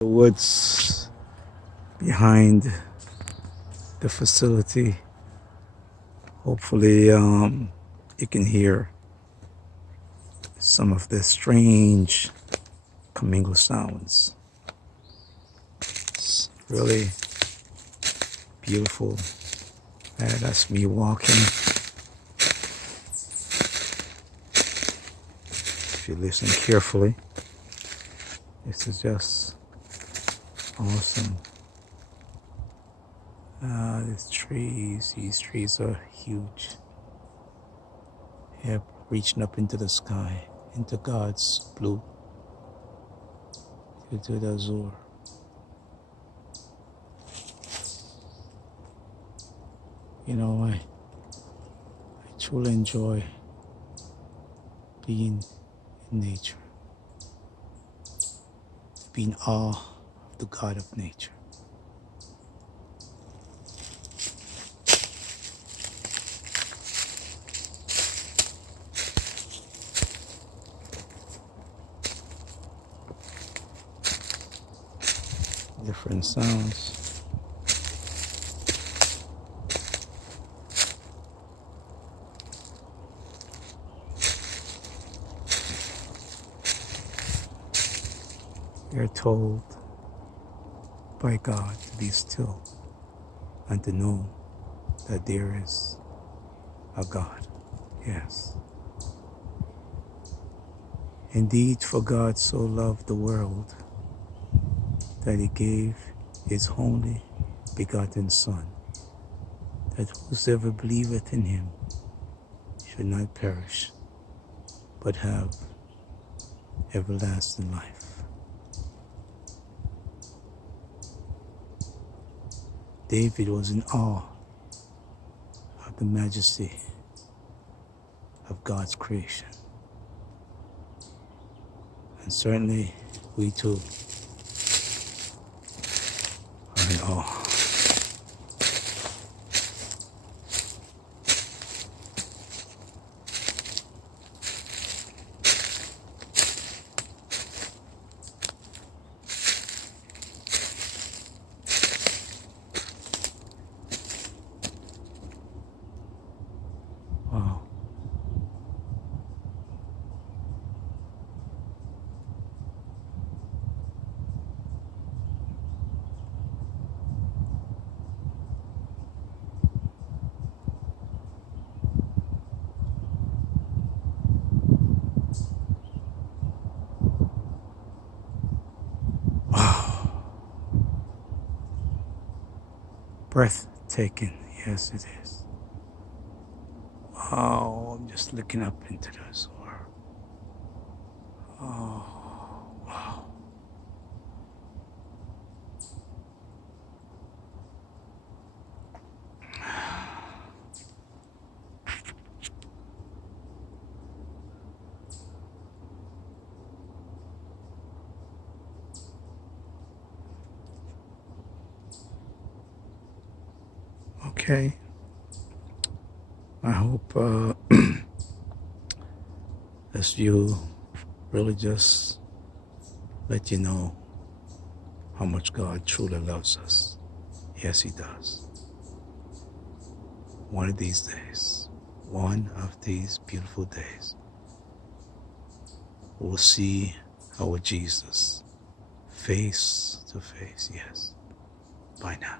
The woods behind the facility. Hopefully, you can hear some of the strange commingled sounds. It's really beautiful. That's me walking. If you listen carefully, this is just awesome. These trees are huge. Yep, reaching up into the sky, into God's blue, into the azure. You know, I truly enjoy being in nature, being awe of the God of nature. Different sounds. We are told by God to be still and to know that there is a God. Yes. Indeed, for God so loved the world that he gave his only begotten Son, that whosoever believeth in him should not perish, but have everlasting life. David was in awe of the majesty of God's creation. And certainly we too are in awe. Wow. Wow. Breathtaking. Yes, it is. Wow. I'm just looking up into the azure. Oh, wow. Okay. I hope this view really just let you know how much God truly loves us. Yes, he does. One of these days, one of these beautiful days, we'll see our Jesus face to face. Yes. Bye now.